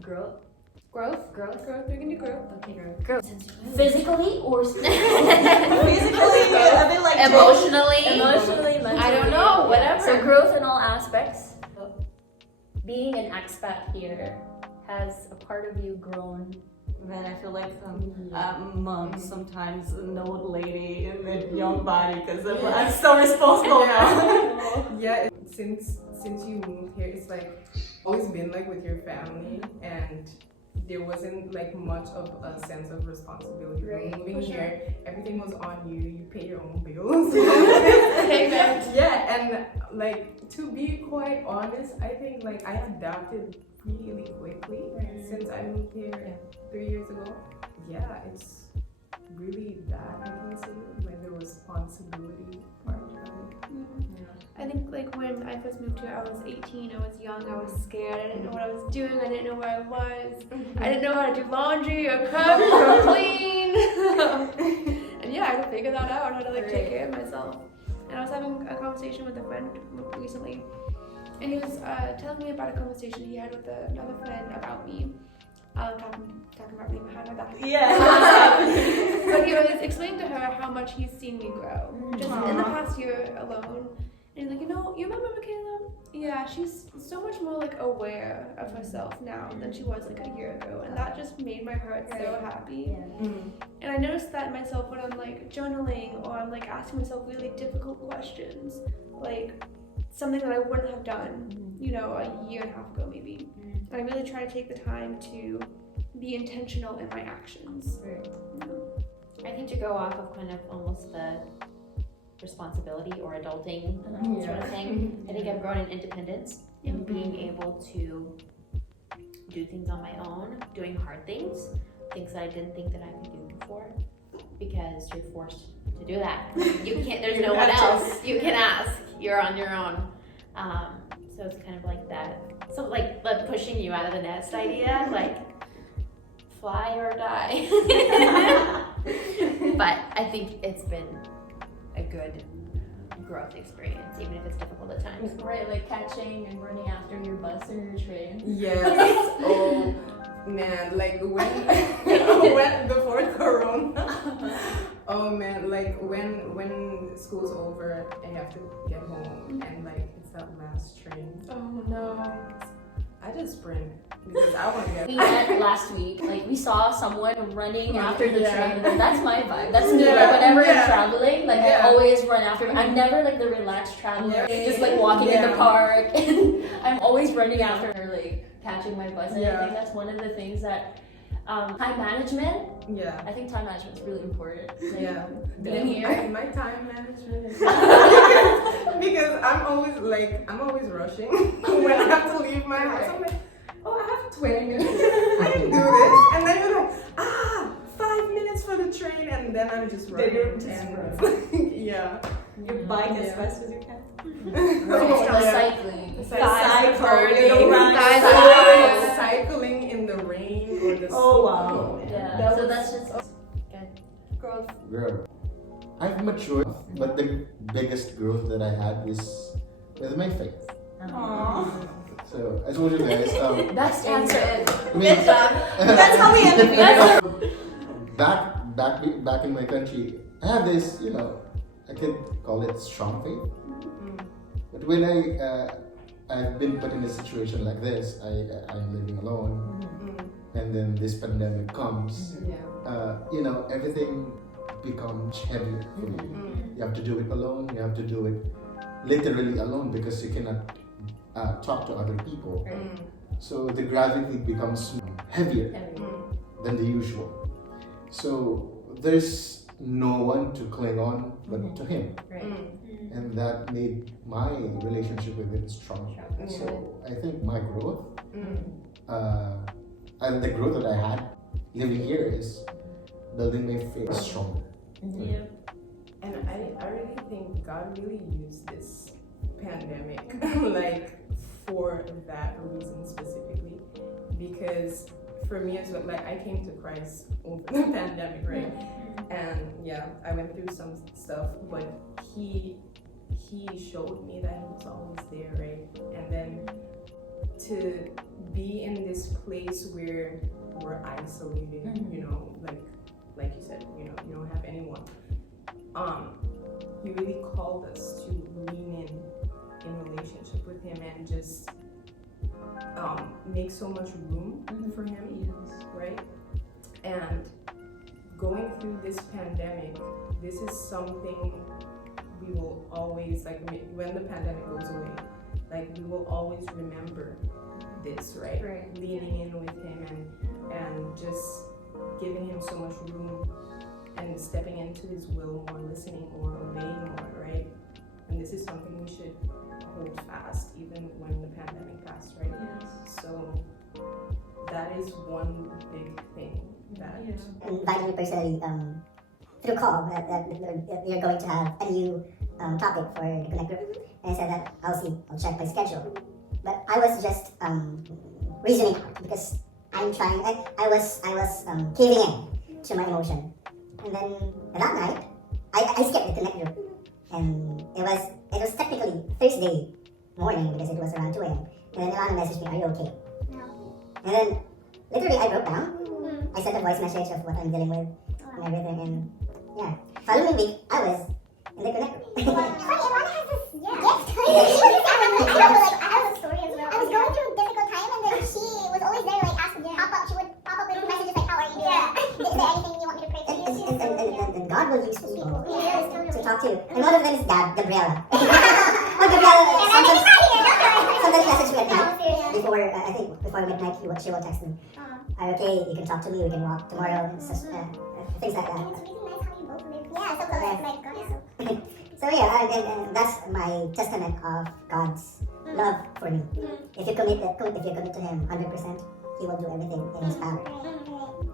growth? Growth. We can do growth. Okay, Growth. Physically or Physically, a bit like Emotionally? Emotionally, mentally. I don't know, whatever. So growth in all aspects. Being an expat here, has a part of you grown? Man, I feel like mom sometimes an old lady in the young body because I'm so responsible now. Yeah, since you moved here, it's like always been like with your family, and there wasn't like much of a sense of responsibility. Right, Moving for here, everything was on you. You pay your own bills. Yeah, and like to be quite honest, I think like I adapted really quickly since I moved here 3 years ago. Yeah, it's really that I can say, like the responsibility part of it. I think like when I first moved here, I was 18, I was young, I was scared, I didn't know what I was doing, I didn't know where I was, I didn't know how to do laundry or cook or clean. And yeah, I had to figure that out, how to like take care of myself. And I was having a conversation with a friend recently, and he was telling me about a conversation he had with another friend about me. Talking about me behind my back. Yeah. But he was explaining to her how much he's seen me grow just in the past year alone. And he's like, you remember Michaela? Yeah, she's so much more like aware of herself now than she was like a year ago, and that just made my heart so happy. And I noticed that myself when I'm like journaling or I'm like asking myself really difficult questions, like something that I wouldn't have done, a year and a half ago maybe. I really try to take the time to be intentional in my actions. I think to go off of kind of almost the responsibility or adulting sort of thing, I think I've grown in independence in being able to do things on my own, doing hard things that I didn't think that I could do before, because you're forced to do that. You can't, there's no one else you can ask, you're on your own. So it's kind of like that. So like the pushing you out of the nest idea, like fly or die. But I think it's been a good growth experience, even if it's difficult at times. Right, like catching and running after your bus or your train. Yes. Oh man, like when before Corona. Oh man, like when school's over, I have to get home, and like it's that last train. Oh no. I just sprint because I want to get. We went last week, like we saw someone running after the train, and that's my vibe. That's me. Like whenever I'm traveling, like I always run after. I'm never like the relaxed traveler, just like walking in the park, and I'm always running after her, like catching my bus. And I think that's one of the things that time management. Yeah. I think time management is really important. Like, Being here. My time management is because I'm always rushing when I have to leave my house. I'm like, oh, I have 20 minutes. I can do this. And then you're like, 5 minutes for the train, and then I'm just running. Yeah. You bike as fast as you can. Cycling. Cycling in the rain or the Oh wow. Yeah. So that's just good. Growth. I've matured, but the biggest growth that I had is with my faith. Aww. So I told you guys. Best answer. Good job. That's how we end the video. Back in my country, I have this, I could call it strong faith. But when I've been put in a situation like this, I'm living alone, and then this pandemic comes. Everything becomes heavy for you. You have to do it alone. You have to do it literally alone because you cannot talk to other people. So the gravity becomes heavier than the usual. So there's no one to cling on but to him. And that made my relationship with him strong. So I think my growth and the growth that I had living here is building my faith stronger. And I really think God really used this pandemic like for that reason specifically, because for me as well, like I came to Christ over the pandemic, right? And I went through some stuff, but he showed me that he was always there, right? And then to be in this place where we're isolated, you know, like you said, you know, you don't have anyone. He really called us to lean in relationship with him and just make so much room for him, right? And going through this pandemic, this is something we will always, like, when the pandemic goes away, like, we will always remember this, right? Leaning in with him and just giving him so much room and stepping into his will more, listening more, obeying more, right? And this is something we should hold fast even when the pandemic passed, right? So that is one big thing that invited me personally through call that we are going to have a new topic for the Connect group, and I said that I'll check my schedule. But I was just reasoning out because I was caving in to my emotion, and then that night I skipped the Connect group, and it was technically Thursday morning because it was around 2 a.m. And then Ilana messaged me, "Are you okay?" No. And then literally I broke down. I sent a voice message of what I'm dealing with and everything, and yeah. Following week, I was in the Connect group. Ilana has this gift. I have a story as well. I was going through a difficult time, and then she was always there, like asking, pop up. She would pop up with messages like, "How are you doing? Is there anything you want me to pray for you?" And God will use people to talk to you. And one of them is Gabriella. Gabriella sometimes message me at night. Before midnight, she will text me. "Are you okay? You can talk to me. We can walk tomorrow." Things like that. And it's really nice how you both live. Yeah, so close. Like, God is so So yeah, and that's my testament of God's love for me. If you commit to Him 100%, He will do everything in His power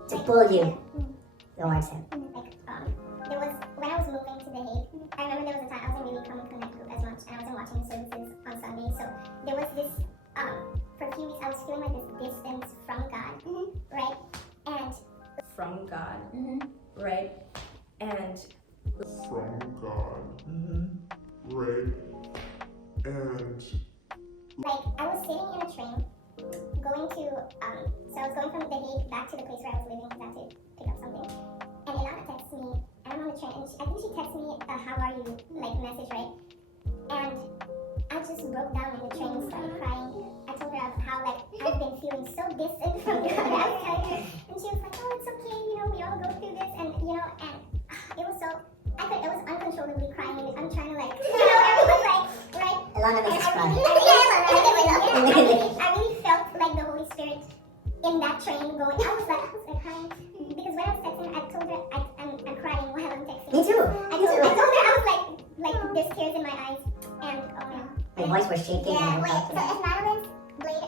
to pull you towards Him. There was, when I was moving to The Hague, I remember there was a time I wasn't really coming to Connect group as much, and I wasn't watching the services on Sunday. So there was this, for a few weeks, I was feeling like this distance from God, right? And from God, right? And from God, right? And like, I was sitting in a train going to, so I was going from The Hague back to the place where I was living because I had to pick up something. And Ilana texts me, and I'm on the train, and I think she texted me a "how are you" like message, right? And I just broke down in the train and started crying. I told her how like I've been feeling so distant from God. I was telling her, and she was like, "Oh, it's okay, you know, we all go through this," and you know, and it was so, it was uncontrollably crying, and I'm trying to like, you know, everyone's like, right? Ilana makes us cry. I really felt like the Holy Spirit in that train going. I was like crying because when I was texting, I told her I'm crying while I'm texting. Me too. I told her I was like there's tears in my eyes, and oh no. My voice was shaking. Yeah. Wait. So if Madeline's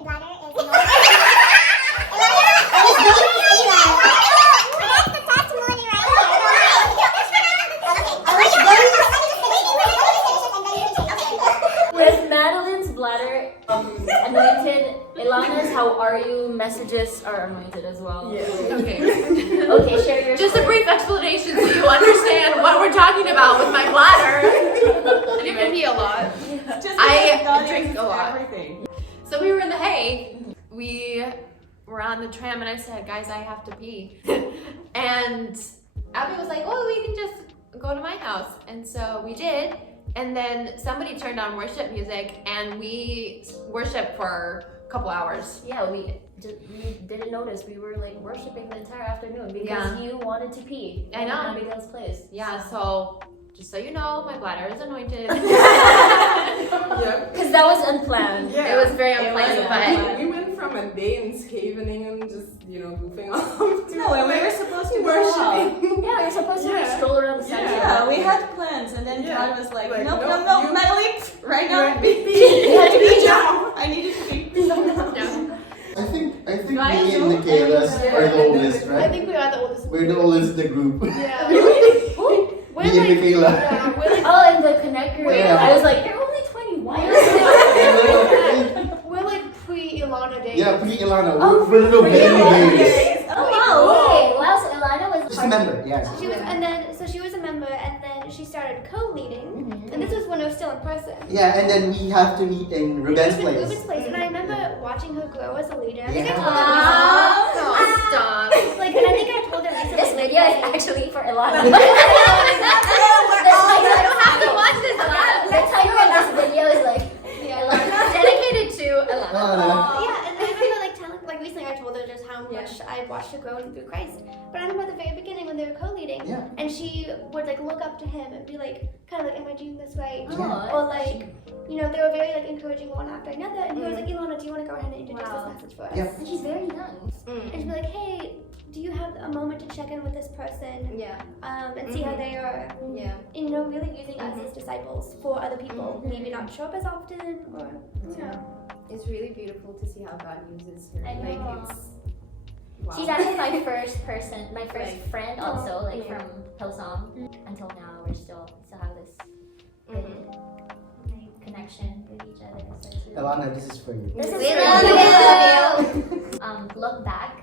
bladder is that's the testimony right With Madeline's bladder anointed, Ilana's "how are you" messages are anointed as well. Okay. Okay, share your Just a story. brief explanation so you understand what we're talking about with my bladder. You can pee a lot. I drink a lot. Everything. So we were in The Hague. We were on the tram, and I said, "Guys, I have to pee." And Abby was like, "Oh, we can just go to my house." And so we did. And then somebody turned on worship music, and we worshiped for a couple hours. Yeah, we didn't notice. We were like worshiping the entire afternoon because you wanted to pee. I know. In Abigail's place. Yeah, so just so you know, my bladder is anointed. Because that was unplanned. yeah, It was very unpleasant, but we went from a day in Scheveningen and just, you know, goofing off to No, and we were supposed to go out. worshiping. Yeah, we were supposed to like stroll around the center. Yeah, we had plans, and then Yeah. God was like, Like, nope, nope, nope, you- Madeline, right now, You beep, had you had to to be pee. now. I needed to be. I think Guys, me and Michaela's are the oldest, I right? think we are the oldest. We're the oldest in the group. Yeah. Me and Michaela. Yeah, we're like, Oh, in the Connect group. Yeah. I was like, you're only 21. we're like pre-Ilana days. Yeah, pre-Ilana. Oh, We're little baby days. Oh, wow. Wow, so Ilana was Just remember, yeah. She was a member, and then she started co-leading, and this was when I was still in person. Yeah, and then we have to meet in Ruben's place. Ruben's place, and I remember watching her grow as a leader. I think I Yeah. told her recently. Oh, stop. Like, and I think I told her recently. This video is actually for Ilana. I don't have to watch this. The title of this video is like Dedicated to Ilana. Yeah, and I remember like telling, like recently I told her just how much I watched her grow through Christ. But I remember at the very beginning when they were co-leading, Yeah. and she would like look up to him and be like, kind of like, am I doing this right? Oh, Or like, you know, they were very like encouraging one after another. And he was like, Ilana, do you want to go ahead and introduce this message for us? Yeah. and she's very young. And she'd be like, hey, do you have a moment to check in with this person? Yeah. And see how they are. Yeah. And, you know, really using us as disciples for other people. Maybe not show up as often or It's really beautiful to see how God uses her. I know. Like it's wow. She's actually my first person, my first Like, friend also, like yeah. from Hillsong. Until now, we still have this good connection with each other. So it's really Ilana, this is for you. This is We really love good. Look back.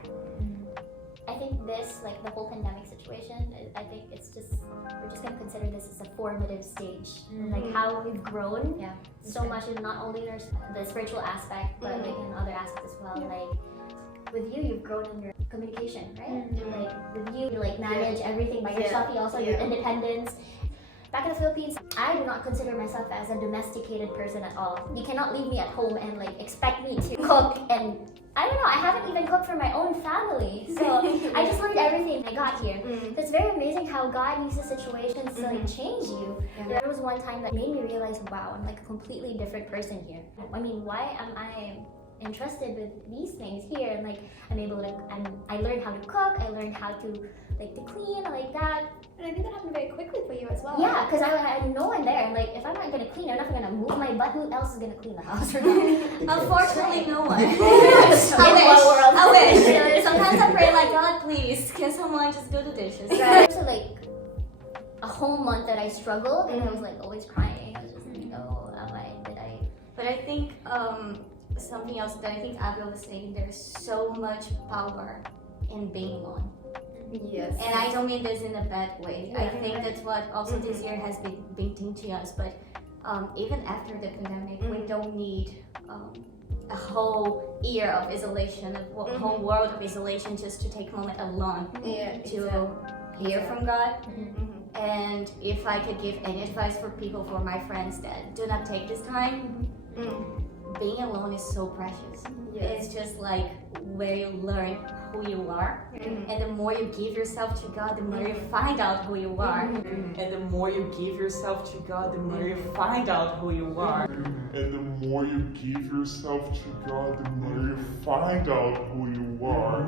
I think this, like the whole pandemic situation, I think it's just, we're just gonna consider this as a formative stage. Like how we've grown so much, in not only in the spiritual aspect, but like in other aspects as well. Like with you, you've grown in your communication, right? Like with you like manage everything by yourself. You also your independence. Back in the Philippines, I do not consider myself as a domesticated person at all. You cannot leave me at home and like expect me to cook, and I don't know, I haven't even cooked for my own family. So I just learned everything I got here. So it's very amazing how God uses situations to like change you. There was one time that made me realize, wow, I'm like a completely different person here. I mean, why am I interested with these things here? And like I'm able to, I learned how to cook, I learned how to like to clean, like that. And I think that happened very quickly for you as well. Yeah, because I had no one there. Like, if I'm not gonna clean, I'm not gonna move my butt. Who else is gonna clean the house? Unfortunately, no one. I wish. Sometimes I pray like, God, please, can someone just do the dishes? Right. So like a whole month that I struggled, and I was like always crying. I was just like, oh, did I? But I think something else that I think Abby was saying, there's so much power in being alone. Yes. And I don't mean this in a bad way. I think that's what also this year has been teaching us. But even after the pandemic, we don't need a whole year of isolation, a whole world of isolation, just to take a moment alone to hear from God. And if I could give any advice for people, for my friends that do not take this time, being alone is so precious. It's just like where you learn who you are, and the more you give yourself to God, the more you find out who you are. And the more you give yourself to God, the more you find out who you are. And the more you give yourself to God, the more you find out who you are.